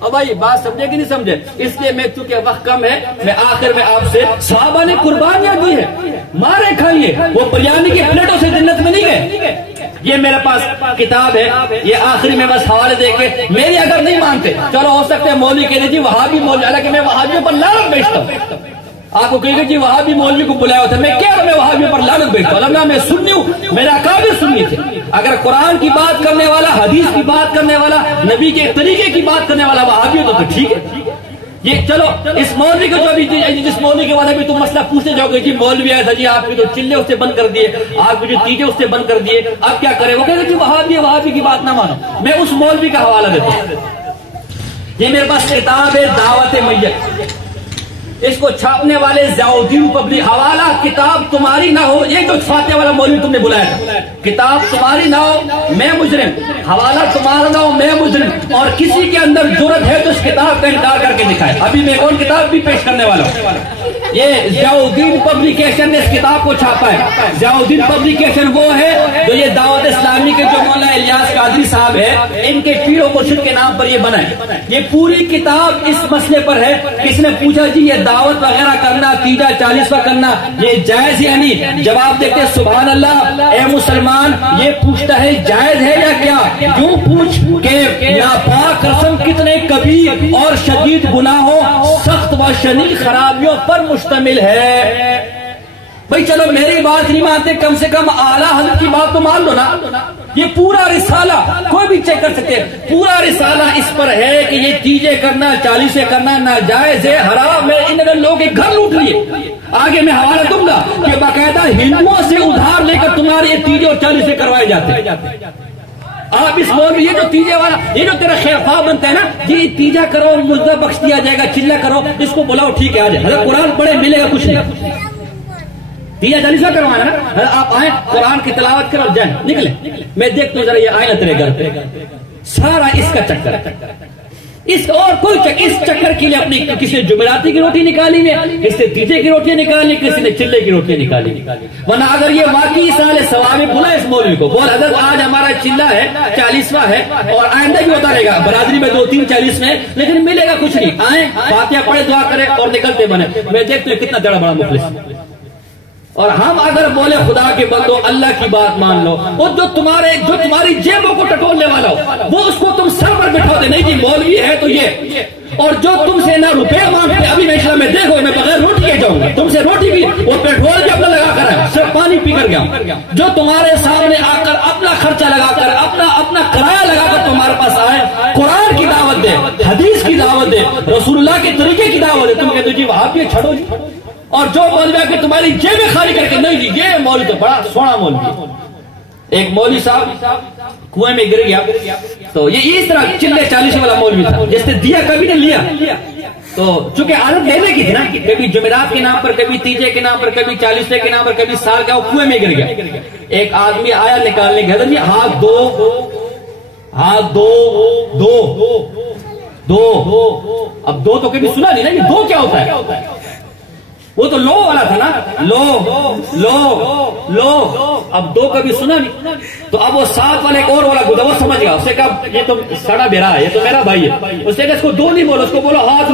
اب بھائی بات سمجھے کہ نہیں سمجھے؟ اس لیے میں چونکہ وقت کم ہے، میں آخر میں آپ سے، صحابہ نے قربانیاں دی ہے، مارے کھائیے، وہ بریانی کی پلیٹوں سے جنت میں نہیں گئے۔ یہ میرے پاس کتاب ہے، یہ آخری میں بس حوالے دے کے، میری اگر نہیں مانتے چلو ہو سکتے ہیں مولوی کہہ دیجیے وہابی مولوی، حالانکہ میں وہابیوں پر لعنت بھیجتا ہوں۔ آپ کو کہیں گے جی وہابی مولوی کو بلایا ہوتا ہے، میں کیا میں وہابیوں پر لعنت بھیجتا ہوں؟ اللہ میں سنی ہوں، میرا اکابر سنی تھے۔ اگر قرآن کی بات کرنے والا، حدیث کی بات کرنے والا، نبی کے طریقے کی بات کرنے والا وہابی ہو تو ٹھیک ہے۔ یہ چلو اس مولوی کو جو ابھی جس مولوی کے بعد ابھی تم مسئلہ پوچھنے جاؤ گے جی مولوی آیا تھا جی آپ کے تو چلے اس سے بند کر دیے، آپ کے جو تیجے اس سے بند کر دیے، اب کیا کرے؟ وہ کہتے جی وہابی کی بات نہ مانو۔ میں اس مولوی کا حوالہ دیتا ہوں، یہ میرے پاس کتاب ہے دعوت میت، اس کو چھاپنے والے ضیاء الدین پبلک، حوالہ کتاب تمہاری نہ ہو، یہ جو فاتحہ والا مولوی تم نے بلایا تھا، کتاب تمہاری نہ ہو میں مجرم، حوالہ تمہارا نہ ہو میں مجرم، اور کسی کے اندر جرأت ہے تو اس کتاب کا انکار کر کے دکھائے۔ ابھی میں کون کتاب بھی پیش کرنے والا ہوں، یہ ضیاء الدین پبلیکیشن نے اس کتاب کو چھاپا ہے۔ ضیاء الدین پبلیکیشن وہ ہے جو یہ دعوت اسلامی کے جو مولانا الیاس قادری صاحب ہے، ان کے پیر و مرشد کے نام پر یہ بنا ہے۔ یہ پوری کتاب اس مسئلے پر ہے، کس نے پوچھا جی یہ دعوت وغیرہ کرنا، تیجا 40واں کرنا یہ جائز یا نہیں؟ جواب دیتے سبحان اللہ، اے مسلمان یہ پوچھتا ہے جائز ہے یا کیا؟ یوں پوچھ کہ ناپاک رسم کتنے کبیر اور شدید گناہوں، سخت و شنیع خرابیوں پر مشتمل ہے۔ بھئی چلو میری بات نہیں مانتے، کم سے کم اعلیٰ حضرت کی بات تو مان لو نا۔ یہ پورا رسالہ کوئی بھی چیک کر سکتے، پورا رسالہ اس پر ہے کہ یہ تیجے کرنا 40 کرنا ناجائز ہے، حرام ہے، انہوں نے لوگ ایک گھر لوٹ لیے۔ آگے میں حوالہ دوں گا کہ باقاعدہ ہندوؤں سے ادھار لے کر تمہارے یہ تیجے اور 40 کروائے جاتے ہیں۔ آپ اس مولوی یہ جو تیجے والا، یہ جو تیرا خیر خواہ بنتا ہے نا، یہ تیجا کرو مزدہ بخش دیا جائے گا، چلہ کرو، اس کو بلاؤ ٹھیک ہے آ جائے، حضرت قرآن پڑھے ملے گا کچھ نہیں، تیجا 40 کروانا نا، آپ آئیں قرآن کی تلاوت کرو جائیں نکلے، میں دیکھتا ہوں ذرا یہ آئے نا تیرے گھر پہ، سارا اس کا چکر، اس اور کوئی اس چکر کے لیے اپنی کسی نے جمعراتی کی روٹی نکالی ہے، کسی نے تیجے کی روٹی نکالی، کسی نے چلے کی روٹی نکالی۔ ورنہ اگر یہ واقعی سال ثواب میں بلا اس مولوی کو بول حضرت آج ہمارا چلہ ہے 40واں ہے اور آئندہ بھی ہوتا رہے گا، برادری میں 2-3 40 میں، لیکن ملے گا کچھ نہیں، آئیں فاتحہ پڑھے دعا کرے اور نکلتے بنے۔ میں دیکھتا ہوں کتنا بڑا مخلص۔ اور ہم اگر بولے خدا کے بندو اللہ کی بات مان لو، وہ جو تمہاری جیبوں کو ٹٹولنے والا ہو وہ اس کو تم سر پر بٹھا دے، نہیں جی مولوی ہے تو یہ، اور جو تم سے نہ روپے مانگتے، ابھی میں اسلام میں دیکھو میں بغیر روٹی کے جاؤں گا، تم سے روٹی بھی وہ پیٹرول بھی اپنا لگا کر ہے، صرف پانی پی کر گیا، جو تمہارے سامنے آ کر اپنا خرچہ لگا کر اپنا کرایہ لگا کر تمہارے پاس آئے، قرآن کی دعوت دے، حدیث کی دعوت دے، رسول اللہ کے طریقے کی دعوت دے، تم کہتے ہو جی وہاں بھی چھڑو جی، اور جو مولوی کہ تمہاری جیبیں خالی کر کے نہیں جی یہ مولوی تو بڑا سونا مولوی۔ ایک مولوی صاحب کنویں میں گر گیا، تو یہ اس طرح چلے 40 والا مولوی تھا، جس نے دیا کبھی نے لیا، تو چونکہ عادت لینے کی تھی نا، کبھی جمعرات کے نام پر، کبھی تیجے کے نام پر، کبھی 40 کے نام پر، کبھی سال کا، وہ کنویں میں گر گیا۔ ایک آدمی آیا نکالنے گیا، جی ہاتھ دو، اب دو تو کبھی سنا نہیں نا، یہ دو کیا ہوتا ہے؟ وہ تو لو والا تھا نا، لو، اب دو کبھی سنا نہیں، تو اب وہ 7 والا ایک اور والا گزرا، وہ سمجھ گیا، اس نے کہا یہ تو سڑا بیرا ہے، یہ تو میرا بھائی ہے، اس نے کہا اس کو دو نہیں بولو، اس کو بولو ہاتھ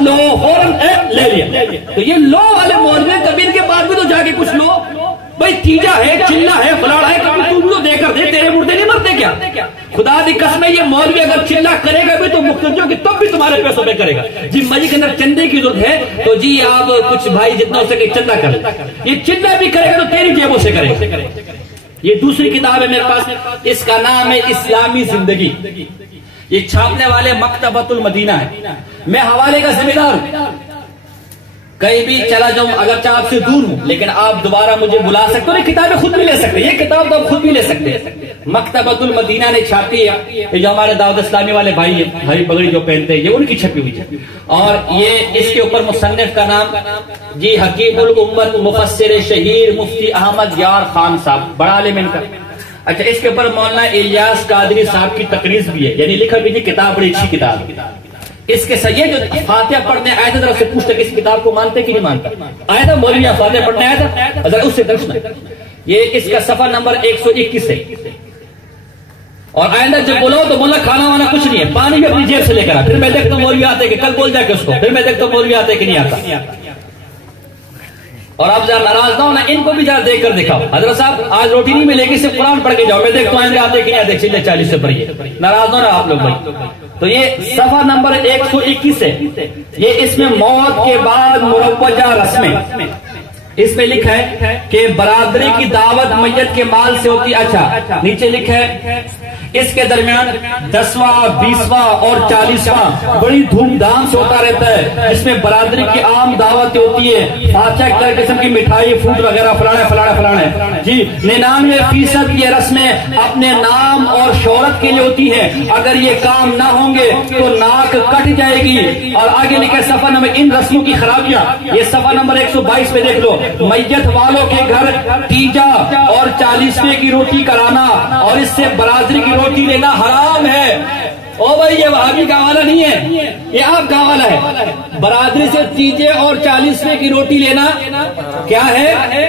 لو، فوراً لے لیا۔ تو یہ لو والے مولوی کبھی ان کے پاس بعد بھی تو جا کے کچھ لو. بھائی تیجا ہے, چلا ہے, فلاڑا ہے, کبھی تم بھی تو دے کر دے, تیرے مردے نہیں مرتے کیا؟ خدا دی قسم ہے یہ مولوی اگر چلا کرے گا بھی تو مقتدیوں کی تب بھی تمہارے پیسوں پہ کرے گا. جی مسجد کے اندر چندے کی ضرورت ہے تو جی آپ کچھ بھائی جتنا ہو سکے چندہ کر, یہ چندہ بھی کرے گا تو تیری جیبوں سے کرے گا. یہ دوسری کتاب ہے میرے پاس, اس کا نام ہے اسلامی زندگی. یہ چھاپنے والے مکتبۃ المدینہ ہے. میں حوالے کا ذمہ دار ہوں, کہیں بھی چلا جاؤں اگرچہ آپ سے دور ہوں لیکن آپ دوبارہ مجھے بلا سکتے ہو. یہ کتابیں خود بھی لے سکتے, یہ کتاب تو آپ خود بھی لے سکتے ہیں. مکتبۃ المدینہ نے چھاپی ہے, یہ جو ہمارے دعوت اسلامی والے بھائی ہیں, ہری پگڑی جو پہنتے ہیں, یہ ان کی چھپی ہوئی ہے. اور یہ اس کے اوپر مصنف کا نام جی حکیم الامت مفسر شہیر مفتی احمد یار خان صاحب, بڑا عالم ان کا. اچھا اس کے اوپر مولانا الیاس قادری صاحب کی تقریر بھی ہے, یعنی لکھا بھی نہیں, کتاب بڑی اچھی کتاب. اس کے ساتھ یہ جو فاتحہ پڑھنے آیا تھا, ذرا سے پوچھتے کہ اس کتاب کو مانتے کہ نہیں مانتا. آیا تھا مولوی فاتحہ پڑھنے آیا تھا, ذرا اس سے درشن. یہ اس کا صفحہ نمبر 121 ہے. اور آئندہ جب بولو تو بولا کھانا وانا کچھ نہیں ہے, پانی بھی اپنی جیب سے لے کر آ. پھر میں دیکھتا ہوں مولوی آتے کہ کل بول جا کے اس کو, پھر میں دیکھتا ہوں مولوی آتے کہ نہیں آتا. اور آپ ذرا ناراض نہ ہونا, ان کو بھی ذرا دیکھ کر دکھاؤ. حضرت صاحب آج روٹی نہیں ملے گی, صرف قرآن پڑھ کے جاؤ, میں دیکھتا ہوں آئندہ آتے کہ نہیں آتے. چلے 40 سے پڑھیے, ناراض نہ ہونا آپ لوگ بھائی. تو یہ صفحہ نمبر 121 ہے. یہ اس میں موت کے بعد مروجہ رسمیں, اس میں لکھا ہے کہ برادری کی دعوت میت کے مال سے ہوتی. اچھا نیچے لکھا ہے اس کے درمیان 10واں 20واں اور 40واں بڑی دھوم دھام سے ہوتا رہتا ہے, جس میں برادری کی عام دعوت ہوتی ہے. فاتحہ کی قسم کی مٹھائی فوڈ وغیرہ فلانا جی. 99% یہ رسمیں اپنے نام اور شہرت کے لیے ہوتی ہے. اگر یہ کام نہ ہوں گے تو ناک کٹ جائے گی. اور آگے لکھا صفحہ نمبر ان رسموں کی خرابیاں, یہ صفحہ نمبر 122 پہ دیکھ لو. میت والوں کے گھر تیجا اور 40ویں کی روٹی کرانا اور اس سے برادری کی روٹی لینا حرام ہے. او بھائی یہ وہابی کا حوالہ نہیں ہے, یہ آپ کا حوالہ ہے. برادری سے تیجے اور 40ویں کی روٹی لینا کیا ہے,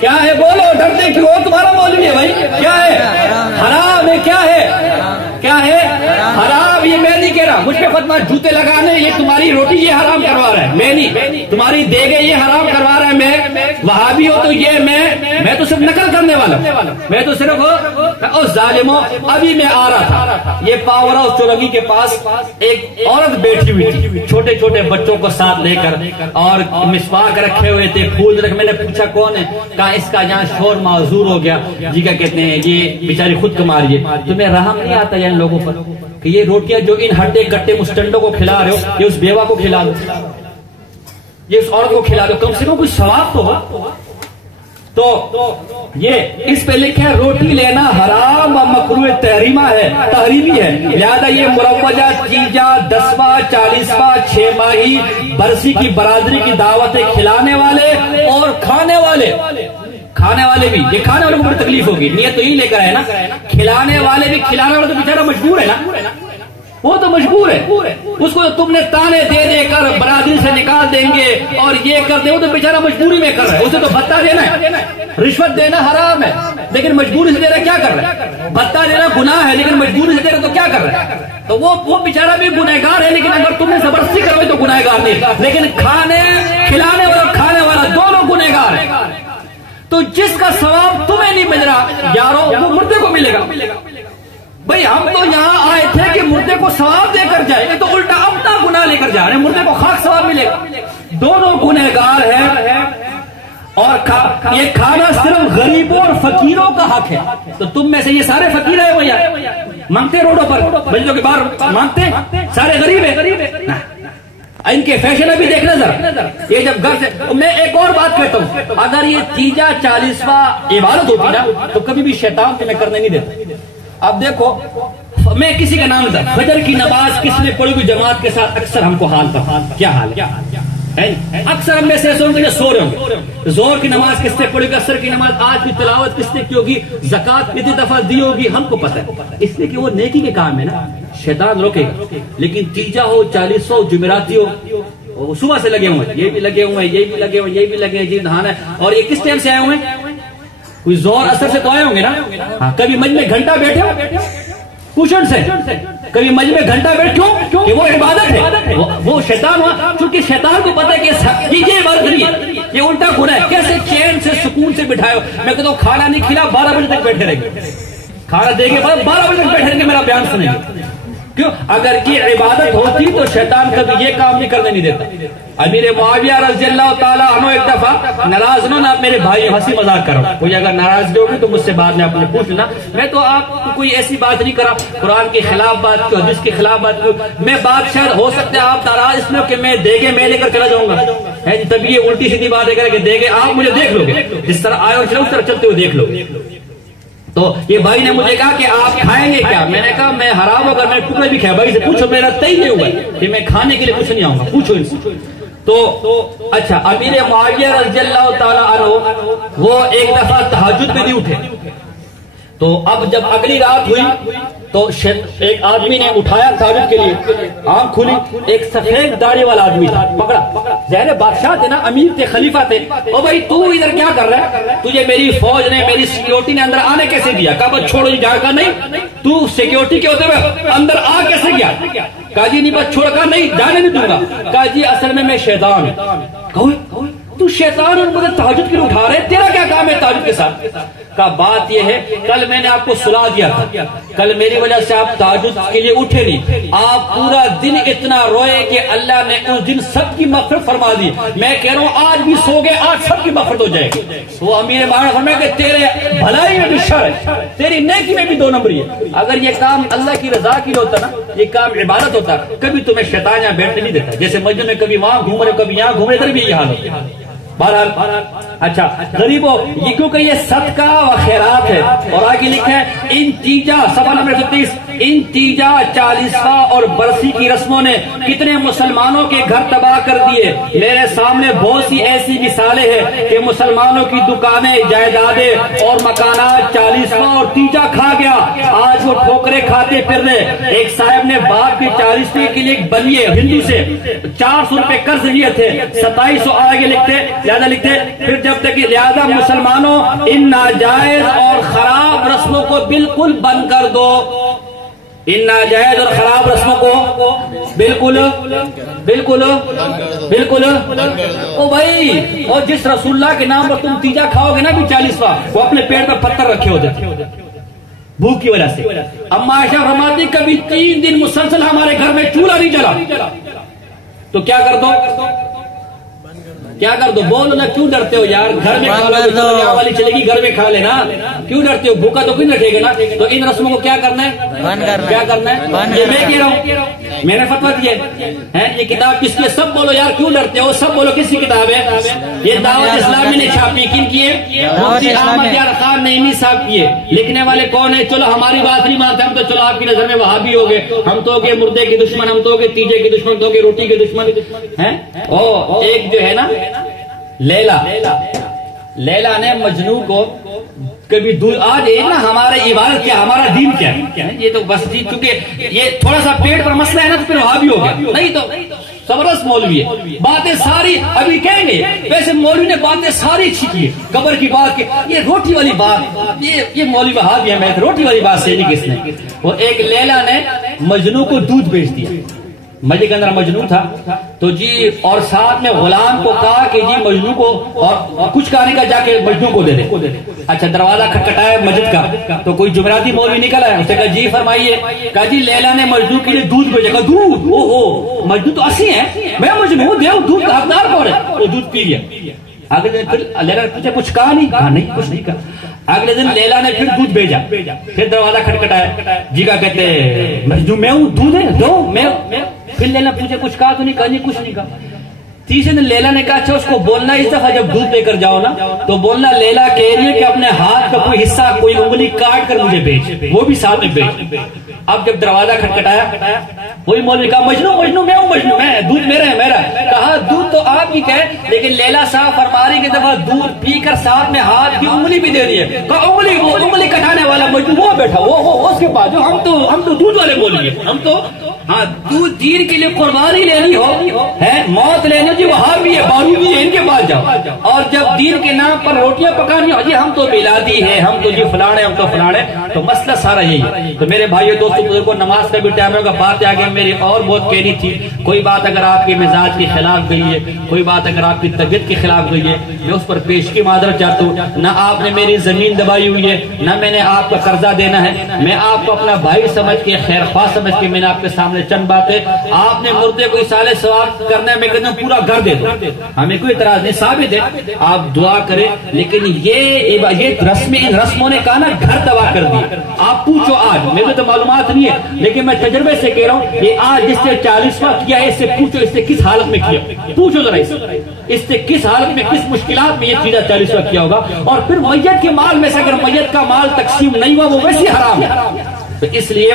کیا ہے؟ بولو, ڈرتے کیوں ہو؟ تمہارا مولوی ہے بھائی, کیا ہے؟ حرام ہے. کیا ہے, کیا ہے حرام؟ یہ میں نہیں کہہ رہا, مجھ پہ فتویٰ جوتے لگانے, یہ تمہاری روٹی یہ حرام کروا رہا ہے, میں نہیں. تمہاری دیگے یہ حرام کروا رہا ہے, میں وہابی ہو تو یہ میں تو صرف نقل کرنے والا, میں تو صرف ظالموں. ابھی میں آ رہا تھا, یہ پاور ہاؤس چورنگی کے پاس ایک عورت بیٹھی ہوئی تھی, چھوٹے چھوٹے بچوں کو ساتھ لے کر, اور مسواک رکھے ہوئے تھے, پھول رکھے. میں نے پوچھا کون ہے, کہا اس کا یہاں شور معذور ہو گیا. جی کیا کہتے ہیں, یہ بیچاری خود کما رہی ہے. تمہیں رحم نہیں آتا ان لوگوں پر کہ یہ روٹیاں جو ان ہڈے کٹے مسٹنڈوں کو کھلا رہے ہو, یہ اس بیوہ کو کھلا دو, یہ اس عورت کو کھلا دو, کم سے کم کچھ ثواب تو ہو. تو یہ اس پہ لکھا ہے روٹی لینا حرام و مکروہ تحریمہ ہے, تحریمی ہے. لہذا یہ مروجہ تیجا 10واں 40واں 6 ماہی برسی کی برادری کی دعوتیں کھلانے والے اور کھانے والے بھی, یہ کھانے والوں کو بڑی تکلیف ہوگی. نیت تو ہی لے کر ہے نا, کھلانے والے بھی, کھلانے والے تو بیچارہ مجبور ہے نا, وہ تو مجبور ہے. اس کو تم نے تانے دے دے کر برادری سے نکال دیں گے اور یہ کر دیں, وہ تو بیچارہ مجبوری میں کر رہا ہے. اسے تو بھتہ دینا ہے, رشوت دینا حرام ہے, لیکن مجبوری سے دے رہا ہے. کیا کر رہا ہے؟ بھتہ دینا گناہ ہے, لیکن مجبوری سے دے رہا تو کیا کر رہا ہے؟ تو وہ بیچارہ بھی گنہگار ہے, لیکن اگر تم نے زبردستی کروے تو گنہگار نہیں. لیکن کھلانے والا کھانے والا دونوں گنہگار ہیں. تو جس کا ثواب تمہیں نہیں مل رہا یارو, وہ مردے کو ملے گا. بھئی ہم تو یہاں آئے تھے کہ مردے کو ثواب دے کر جائے, یہ تو الٹا اپنا گناہ لے کر جا رہے ہیں. مردے کو خاک ثواب ملے گا. دونوں گنہگار ہیں, اور یہ کھانا صرف غریبوں اور فقیروں کا حق ہے. تو تم میں سے یہ سارے فقیر ہیں بھیا, مانگتے روڈوں پر, بجلوں کے باہر مانگتے, سارے غریب ہیں. ان کے فیشن ابھی دیکھنا ذرا, یہ جب گھر سے. میں ایک اور بات کہتا ہوں, اگر یہ تیجا 40واں عبادت ہوتی نا تو کبھی بھی شیطان تمہیں کرنے نہیں دیتا. اب دیکھو, میں کسی کا نام نہیں, فجر کی نماز کس نے پڑھی ہوئی جماعت کے ساتھ, اکثر ہم کو حال پر کیا حال ہے, اکثر ہم میں سے سو رہے ہوں گے. زور کی نماز کس نے پڑھی ہوگی, اثر کی نماز, آج کی تلاوت کس نے کی ہوگی, زکات کتنی دفعہ دی ہوگی, ہم کو پتہ ہے, اس لیے کہ وہ نیکی کے کام ہے نا, شیطان روکے گا. لیکن تیجا ہو, 40 ہو, جمعراتی ہو, صبح سے لگے ہوئے, یہ بھی لگے ہوئے, یہ بھی لگے ہوئے, یہ بھی لگے, جی نہانا ہے. اور یہ کس ٹائم سے آئے ہوئے ہیں, کوئی زور اثر سے تو آئے ہوں گے نا. کبھی مجھ میں گھنٹہ بیٹھے ہو, پوچھن سے کبھی مجھ میں گھنٹہ بیٹھ, کیوں کہ وہ عبادت ہے, وہ شیطان ہوا. چونکہ شیطان کو پتہ ہے کہ یہ عبادت نہیں ہے, یہ الٹا گناہ ہے. کیسے چین سے سکون سے بٹھائے ہو. میں کہتا ہوں کھانا نہیں کھلا 12 بجے تک بیٹھے رہیں گے, کھانا دے کے بعد 12 بجے تک بیٹھے رہیں گے میرا بیان سنیں گے. کیوں؟ اگر کی عبادت ہوتی تو شیطان کبھی یہ کام نہیں کرنے نہیں دیتا. امیر معاویہ رضی اللہ تعالیٰ عنہ ایک دفعہ ناراض نہ آپ میرے بھائی ہنسی مذاق کرو, کوئی اگر ناراض ہوگی تو مجھ سے بعد میں آپ نے پوچھ لینا. میں تو آپ کو کوئی ایسی بات نہیں کرا قرآن کے خلاف بات کی, حدیث کے خلاف بات کی. میں بات شاید ہو سکتا ہے آپ ناراض اس میں کہ میں دیگے میں لے کر چلا جاؤں گا, تب یہ الٹی سیدھی بات ہے کہ دیگے آپ مجھے دیکھ لو گے, جس طرح آئے اور چلو اس طرح چلتے ہوئے دیکھ لو. تو یہ بھائی نے مجھے کہا کہ آپ کھائیں گے کیا؟ میں نے کہا میں حرام اگر میں ٹکڑے بھی کھایا. بھائی سے پوچھو, میرا طے نہیں ہوا ہے کہ میں کھانے کے لیے کچھ نہیں آؤں گا, پوچھو ان سے. تو اچھا امیر معاویہ رضی اللہ تعالیٰ عنہ وہ ایک دفعہ تہجد میں نہیں اٹھے. تو اب جب اگلی رات ہوئی تو ایک آدمی نے اٹھایا تہجد کے لیے, آنکھ کھلی, ایک سفید داڑھی والا آدمی تھا, پکڑا. ظاہر بادشاہ تھے نا, امیر تھے, خلیفہ تھے. او بھائی تو ادھر کیا کر رہا ہے؟ تجھے میری فوج نے, میری سیکیورٹی نے اندر آنے کیسے دیا؟ کہا بس چھوڑو جا کر, نہیں تو سیکیورٹی کے ہوتے ہوئے اندر آ کیسے گیا؟ کہا جی نہیں بس چھوڑ کر نہیں جانے نہیں دوں گا. کہا جی اصل میں شیطان. تو شیطان اور مجھے تہجد کے لیے اٹھا رہے, تیرا کیا کام ہے تہجد کے ساتھ؟ کا بات یہ ہے کل میں نے آپ کو سلا دیا تھا, کل میری وجہ سے آپ تہجد کے لیے اٹھے نہیں. آپ پورا دن اتنا روئے کہ اللہ نے اس دن سب کی مغفرت فرما دی. میں کہہ رہا ہوں آج بھی سو گئے, آج سب کی مغفرت ہو جائے گی. وہ امیر معاویہ فرمایا کہ تیرے بھلائی میں بھی شر ہے, تیری نیکی میں بھی 2 نمبری ہے. اگر یہ کام اللہ کی رضا کے لیے ہوتا نا, یہ کام عبادت ہوتا, کبھی تمہیں شیطان یہاں بیٹھنے نہیں دیتا. جیسے مسجد میں کبھی وہاں گھوم رہے کبھی یہاں گھوم رہے, ادھر بھی یہ حال ہوتا ہے. بہرحال اچھا غریبوں, یہ کیونکہ یہ صدقہ و خیرات ہے. اور آگے لکھا ہے انتیجہ صفحہ نمبر 37, انتیجہ 40واں اور برسی کی رسموں نے کتنے مسلمانوں کے گھر تباہ کر دیے. میرے سامنے بہت سی ایسی مثالیں ہیں کہ مسلمانوں کی دکانیں, جائیدادیں اور مکانات 40واں اور تیجہ کھا گیا. آج وہ ٹھوکرے کھاتے پھر رہے. ایک صاحب نے باپ کے 40ویں کے لیے ایک بلیے ہندو سے 400 روپے قرض لیے تھے. 2700 آگے لکھتے پھر جب تک لہذا مسلمانوں ان ناجائز اور خراب رسموں کو بالکل بند کر دو. ان ناجائز اور خراب رسموں کو بالکل بالکل بالکل. او بھائی, اور جس رسول اللہ کے نام پر تم تیجا کھاؤ گے نا بھی 40واں, وہ اپنے پیٹ پر پتھر رکھے ہوتے بھوک کی وجہ سے. اما عائشہ فرماتی کبھی 3 دن مسلسل ہمارے گھر میں چولہا نہیں جلا. تو کیا کر دو, کیا کر دو؟ بولو نا, کیوں ڈرتے ہو یار؟ گھر میں کھا لو, یہاں والی چلے گی, گھر میں کھا لینا. کیوں ڈرتے ہو؟ بھوکا تو کوئی رکھے گا نا. تو ان رسموں کو کیا کرنا ہے, کیا کرنا ہے؟ یہ میں کہہ رہا ہوں, میں نے فتویٰ دیا ہے. یہ کتاب کس کی؟ سب بولو یار, کیوں ڈرتے ہو؟ سب بولو کس کی کتاب ہے؟ یہ دعوت اسلامی نے چھاپی. کن کی ہے؟ مفتی احمد یار خان نعیمی صاحب کی ہے. لکھنے والے کون ہے؟ چلو ہماری بات نہیں مانتے ہم تو, چلو آپ کی نظر میں وہابی ہو گئے, ہم تو ہو گئے مردے کے دشمن, ہم تو ہو گئے تیجے کے دشمن, تو ہو گئے روٹی کے دشمن ہیں. او ایک جو ہے نا لیلا نے مجنو کو کبھی دودھ, آج نا ہمارے عبادت کیا, ہمارا دین کیا ہے, یہ تو بس جی کیونکہ یہ تھوڑا سا پیٹ پر مسئلہ ہے نا تو پھر وہابی ہو گیا. نہیں تو زبردست مولوی ہے, باتیں ساری ابھی کہیں گے. ویسے مولوی نے باتیں ساری اچھی کی, قبر کی بات کی, یہ روٹی والی بات, یہ مولوی وہابی ہے. میں روٹی والی بات سے نہیں کس نے. وہ ایک لیلا نے مجنو کو دودھ بیچ دیا. مجھے کے اندر مجنو تھا تو جی, اور ساتھ میں غلام کو کہا کہ جی مجنو کو اور کچھ کہنے کا جا کے مجنو کو دے دے. اچھا دروازہ کھٹکھٹایا مسجد کا تو کوئی جمعراتی مولوی نکل آیا. اس نے کہا جی فرمائیے. کہا جی لیلا نے مجنو کے لیے دودھ بھیجا. کہا دودھ؟ او ہو, مجنو تو 80 ہے, میں مجنو دے دودھ کا حقدار کون ہے؟ وہ دودھ پی گیا. اگلے دن پھر لیلا نے پوچھا کچھ کہا نہیں؟ کہا نہیں کچھ نہیں کہا. اگلے دن لیلا نے پھر دودھ بھیجا. پھر دروازہ کھٹکھٹایا. جی کا کہتے مجنو میں ہوں, دودھ ہے دو میں. پھر لیلا پوچھے کچھ کہا تو نہیں؟ کہا نہیں کچھ نہیں کہا. تیسرے دن لیلا نے کہا اچھا اس کو بولنا اس دفعہ جب دودھ لے کر جاؤ نا تو بولنا لیلا کہہ رہی ہے کہ اپنے ہاتھ کا کوئی حصہ, کوئی انگلی کاٹ کر مجھے بیچ, وہ بھی ساتھ میں بیچ. اب جب دروازہ کھٹکھٹایا وہی مولوی کہا مجنو میں ہوں, مجنو میں, دودھ میرا ہے میرا. کہا دودھ تو آپ ہی کہے, لیکن لیلا صاحب فرما رہی کہ دفعہ دودھ پی کر ساتھ میں ہاتھ کی انگلی بھی دے دی ہے. کہا انگلی, وہ انگلی کٹانے والا مجنو وہ بیٹھا, وہ اس کے پاس, ہم تو دودھ والے مولوی ہیں, ہم تو ہاں دین کے لیے قربانی لینی ہو ہے موت لینی جی وہاں بھی ہے بارودی ہے ان کے پاس جاؤ. اور جب دین کے نام پر روٹیاں پکانی ہو جی ہم تو میلادی ہے ہم تو جی فلانے ہم تو فلانے تو مسئلہ سارا یہی ہے. تو میرے بھائیو دوستو بزرگوں نماز کا بھی ٹائم ہوگا. بات آگے میری اور بہت کہنی تھی. کوئی بات اگر آپ کے مزاج کے خلاف گئی ہے کوئی بات اگر آپ کی طبیعت کے خلاف گئی ہے میں اس پر پیش کی معذرت چاہتا ہوں. نہ آپ نے میری زمین دبائی ہوئی ہے نہ میں نے آپ کو قرضہ دینا ہے. میں آپ کو اپنا بھائی سمجھ کے خیر خواہ سمجھ کے میں نے آپ کے سامنے چند باتیں آپ نے مردے کو اصالہ ثواب کرنے میں کہتا ہوں پورا گھر دے دو ہمیں کوئی اعتراض نہیں ثابت ہے آپ دعا کریں. لیکن یہ رسمیں ان رسموں نے کہا نا گھر تباہ کر دی. آپ پوچھو آج میرے تو معلومات نہیں ہے لیکن میں تجربے سے کہہ رہا ہوں یہ آج جس سے 40واں کیا ہے اس سے پوچھو اس سے کس حالت میں کیا پوچھو ذرا اس سے کس حالت میں کس مشکلات میں یہ چیزیں 40واں کیا ہوگا. اور پھر میت کے مال میں سے اگر میت کا مال تقسیم نہیں ہوا وہ ویسے حرام ہے. تو اس لیے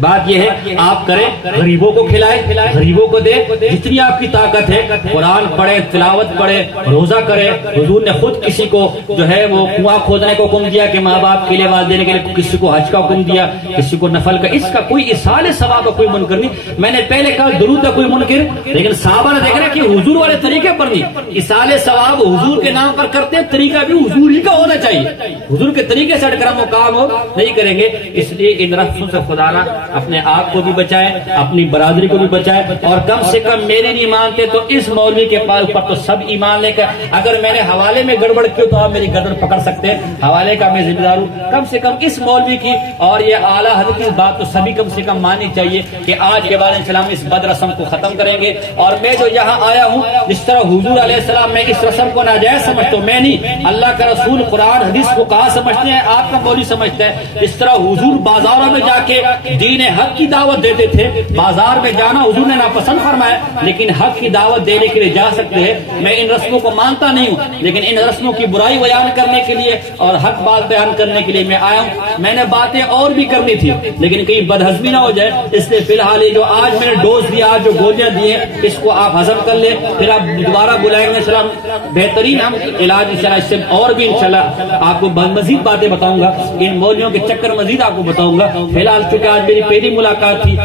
بات یہ ہے کہ آپ کریں غریبوں کو کھلائیں غریبوں کو دیں جتنی آپ کی طاقت ہے. قرآن پڑھیں تلاوت پڑھیں روزہ کریں. حضور نے خود کسی کو جو ہے وہ کنواں کھودنے کو حکم دیا کہ ماں باپ کے لیے والدین دینے کے لیے. کسی کو حج کا حکم دیا کسی کو نفل کا. اس کا کوئی اصالہ ثواب کا کوئی منکر نہیں. میں نے پہلے کہا درود کا کوئی منکر لیکن صحابہ نے دیکھا کہ حضور والے طریقے پر نہیں. اصالہ ثواب حضور کے نام پر کرتے ہیں طریقہ بھی حضور ہی کا ہونا چاہیے. حضور کے طریقے سے ہٹ کر ہم وہ کام ہو نہیں کریں گے. اس لیے ان رسموں سے خدا نہ اپنے آپ کو بھی بچائے اپنی برادری کو بھی بچائے. اور کم سے کم میرے نہیں مانتے تو اس مولوی کے اوپر تو سب ایمان لے کر اگر میں نے حوالے میں گڑبڑ کی تو آپ میری گردن پکڑ سکتے ہیں. حوالے کا میں ذمہ دار ہوں. کم سے کم اس مولوی کی اور یہ اعلیٰ حضرت کی بات تو سبھی کم سے کم ماننی چاہیے کہ آج کے بعد انشاءاللہ ہم اس بد رسم کو ختم کریں گے. اور میں جو یہاں آیا ہوں جس طرح حضور علیہ السلام میں اس رسم کو ناجائز سمجھتا ہوں میں نہیں اللہ کا رسول قرآن حدیث کو کہا سمجھتے ہیں آپ کا مولوی سمجھتا ہے. اس طرح حضور بازاروں میں جا کے دین حق کی دعوت دیتے تھے. بازار میں جانا حضور نے ناپسند فرمایا لیکن حق کی دعوت دینے کے لیے جا سکتے ہیں. میں ان رسموں کو مانتا نہیں ہوں لیکن ان رسموں کی برائی بیان کرنے کے لیے اور حق بات بیان کرنے کے لیے میں آیا ہوں. میں نے باتیں اور بھی کرنی تھی لیکن کہیں بدہضمی نہ ہو جائے. اس لیے فی الحال یہ جو آج میں نے ڈوز دیا آج جو گولیاں دی ہیں اس کو آپ ہضم کر لیں. پھر آپ دوبارہ بلائیں گے سلام بہترین ہم علاج انشاءاللہ اس سے اور بھی انشاءاللہ آپ کو مزید باتیں بتاؤں گا. ان مولویوں کے چکر مزید آپ کو بتاؤں گا. فی الحال چونکہ آج میری پہلی ملاقات تھی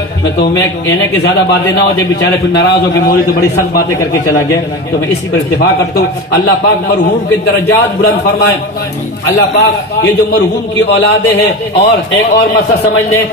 میں کہنے کے زیادہ باتیں نہ ہو جائے بیچارے پھر ناراض ہو کہ مولوی تو بڑی سخت باتیں کر کے چلا گیا. تو میں اسی پر اتفاق کرتا ہوں. اللہ پاک مرحوم کے درجات بلند فرمائے. اللہ پاک یہ جو مرحوم کی اولادیں ہیں اور ایک اور مسئلہ سمجھ لیں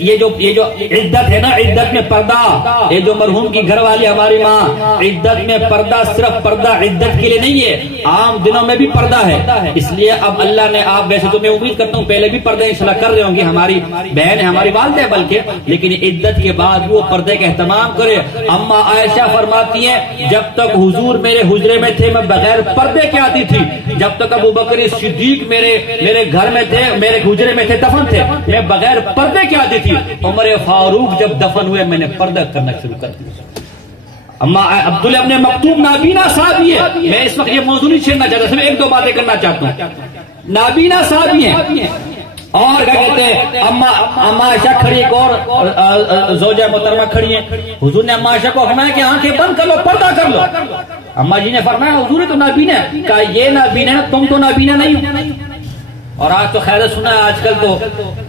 یہ جو عدت ہے نا عدت میں پردہ یہ جو مرحوم کی گھر والی ہماری ماں عدت میں پردہ صرف پردہ عدت کے لیے نہیں ہے عام دنوں میں بھی پردہ ہے. اس لیے اب اللہ نے آپ ویسے تو میں امید کرتا ہوں پہلے بھی پردے انشاءاللہ کر رہے ہوں گے ہماری بہن ہے ہماری والدہ ہے بلکہ لیکن عدت کے بعد وہ پردے کا اہتمام کرے. اما عائشہ فرماتی ہیں جب تک حضور میرے حجرے میں تھے میں بغیر پردے کے آتی تھی. جب تک ابو بکر صدیق میرے گھر میں تھے میرے حجرے میں تھے دفن تھے میں بغیر پردے کے آتی تھی. عمر فاروق جب دفن ہوئے میں نے پردہ کرنا شروع کر دیا. اما عبداللہ ابن مکتوم نابینا صحابی ہے. میں اس وقت یہ موضوع نہیں چھیڑنا چاہتا صرف ایک دو باتیں کرنا چاہتا ہوں. نابینا صحابی ہیں اور کیا کہتے ہیں اما عائشہ کھڑی اور زوجہ محترمہ کھڑی ہیں. حضور نے اما عائشہ کو فرمایا کہ آنکھیں بند کر لو پردہ کر لو. اما جی نے فرمایا حضور تو نابینا ہے. کہا یہ نابینا ہے تم تو نابینا نہیں ہو. اور آج تو خیر سنا ہے آج کل تو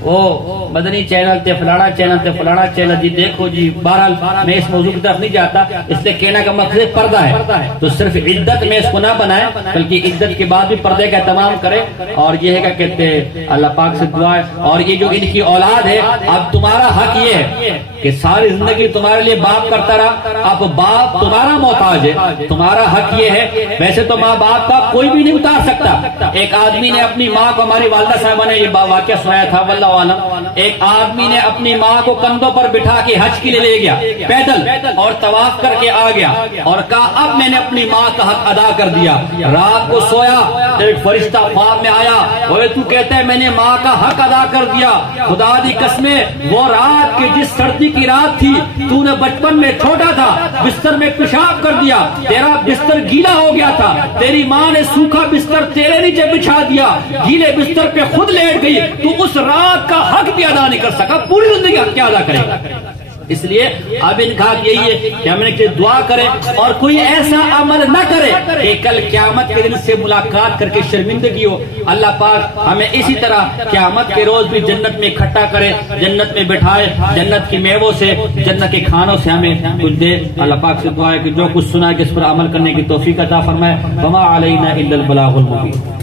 وہ مدنی چینل تے فلانا چینل تے فلانا چینل جی دیکھو جی. بہرحال میں اس موضوع کی طرف نہیں جاتا اس لیے کہنا کا مقصد پردہ ہے تو صرف عدت میں اس کو نہ بنائے بلکہ عدت کے بعد بھی پردے کا اہتمام کرے. اور یہ ہے کہ کہتے ہیں اللہ پاک سے دعا ہے. اور یہ جو ان کی اولاد ہے اب تمہارا حق یہ ہے کہ ساری زندگی تمہارے لیے باپ کرتا رہا. اب باپ تمہارا محتاج ہے. تمہارا حق یہ ہے ویسے تو ماں باپ کا کوئی بھی نہیں اتار سکتا. ایک آدمی نے اپنی ماں کو ہماری والدہ صاحبہ نے یہ واقعہ سنایا تھا واللہ عالم. ایک آدمی نے اپنی ماں کو کندھوں پر بٹھا کے حج کے لیے لے گیا پیدل اور طواف کر کے آ گیا اور کہا اب میں نے اپنی ماں کا حق ادا کر دیا. رات کو سویا ایک فرشتہ خواب میں آیا بولے تو کہتا ہے میں نے ماں کا حق ادا کر دیا. خدا دی قسمیں وہ رات کے جس سردی کی رات تھی تو نے بچپن میں چھوٹا تھا بستر میں پیشاب کر دیا تیرا بستر گیلا ہو گیا تھا تیری ماں نے سوکھا بستر تیرے نیچے بچھا دیا گیلے بستر پہ خود لیٹ گئی تو اس رات کا حق بھی ادا نہیں کر سکا. پوری زندگی حق کیا ادا کرے گا. اس لیے اب ان کا یہی ہے کہ ہم نے دعا کرے اور کوئی ایسا عمل نہ کرے کہ کل قیامت کے دن سے ملاقات کر کے شرمندگی ہو. اللہ پاک ہمیں اسی طرح قیامت کے روز بھی جنت میں اکٹھا کرے, جنت میں بٹھائے, جنت کی میووں سے, جنت کے کھانوں سے ہمیں کچھ دے. اللہ پاک سے دعا ہے کہ جو کچھ سنا ہے کہ اس پر عمل کرنے کی توفیق عطا فرمائے. وما علینا الا البلاغ المبین.